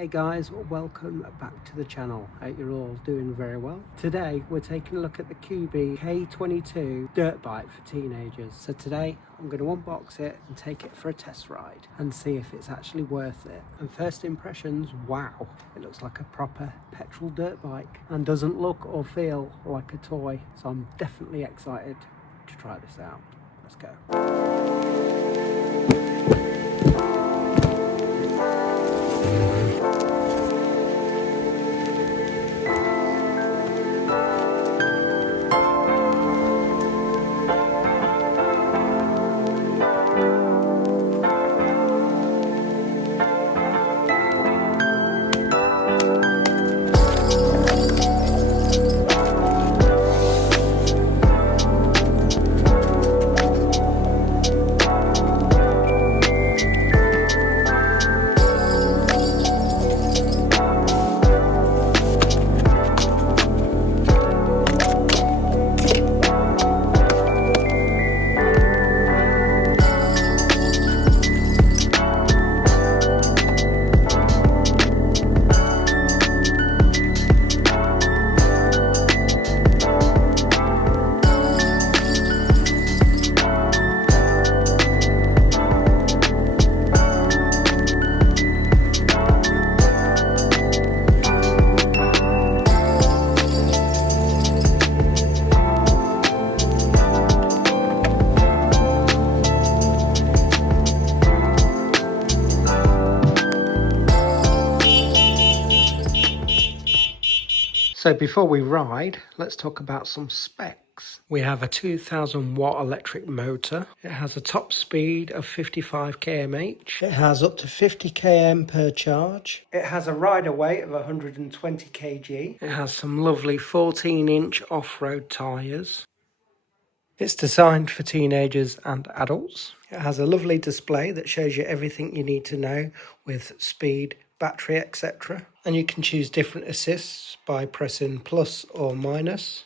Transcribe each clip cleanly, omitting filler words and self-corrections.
Hey guys, welcome back to the channel. Hope you're all doing very well. Today we're taking a look at the Kubbi K22 dirt bike for teenagers. So today I'm going to unbox it and take it for a test ride and see if it's actually worth it. And first impressions, wow, it looks like a proper petrol dirt bike and doesn't look or feel like a toy. So I'm definitely excited to try this out. Let's go. So before we ride, let's talk about some specs. We have a 2000 watt electric motor. It has a top speed of 55 km/h. It has up to 50 km per charge. It has a rider weight of 120 kg. It has some lovely 14-inch off-road tyres. It's designed for teenagers and adults. It has a lovely display that shows you everything you need to know with speed, battery, etc. And you can choose different assists by pressing plus or minus.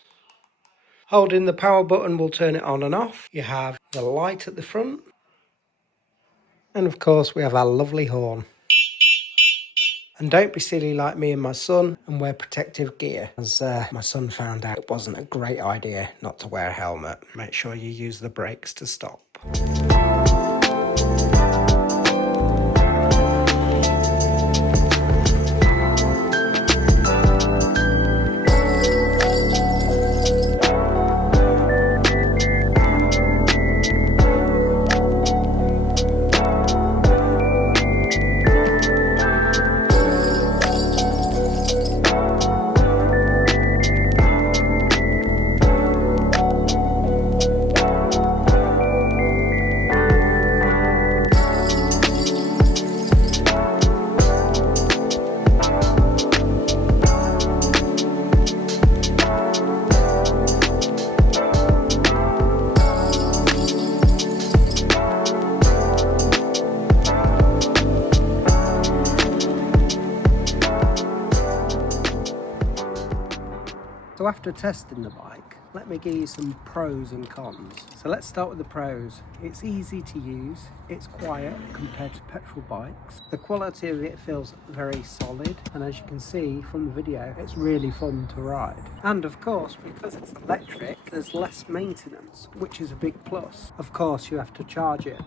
Holding the power button will turn it on and off. You have the light at the front. And of course we have our lovely horn. And don't be silly like me and my son and wear protective gear, as my son found out it wasn't a great idea not to wear a helmet. Make sure you use the brakes to stop. So after testing the bike, let me give you some pros and cons. So let's start with the pros. It's easy to use, it's quiet compared to petrol bikes. The quality of it feels very solid, and as you can see from the video, it's really fun to ride. And of course, because it's electric, there's less maintenance, which is a big plus. Of course, you have to charge it.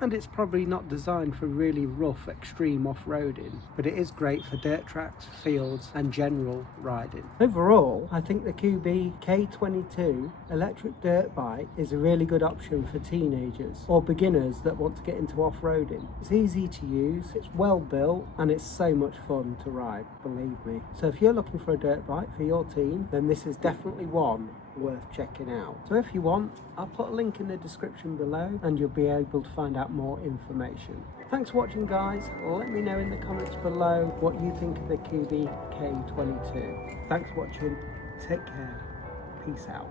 And it's probably not designed for really rough, extreme off-roading, but it is great for dirt tracks, fields and general riding. Overall, I think the Kubbi K22 electric dirt bike is a really good option for teenagers or beginners that want to get into off-roading. It's easy to use, it's well built, and it's so much fun to ride, believe me. So if you're looking for a dirt bike for your teen, then this is definitely one worth checking out. So if you want, I'll put a link in the description below and you'll be able to find out more information. Thanks for watching guys. Let me know in the comments below what you think of the Kubbi K22. Thanks for watching. Take care. Peace out.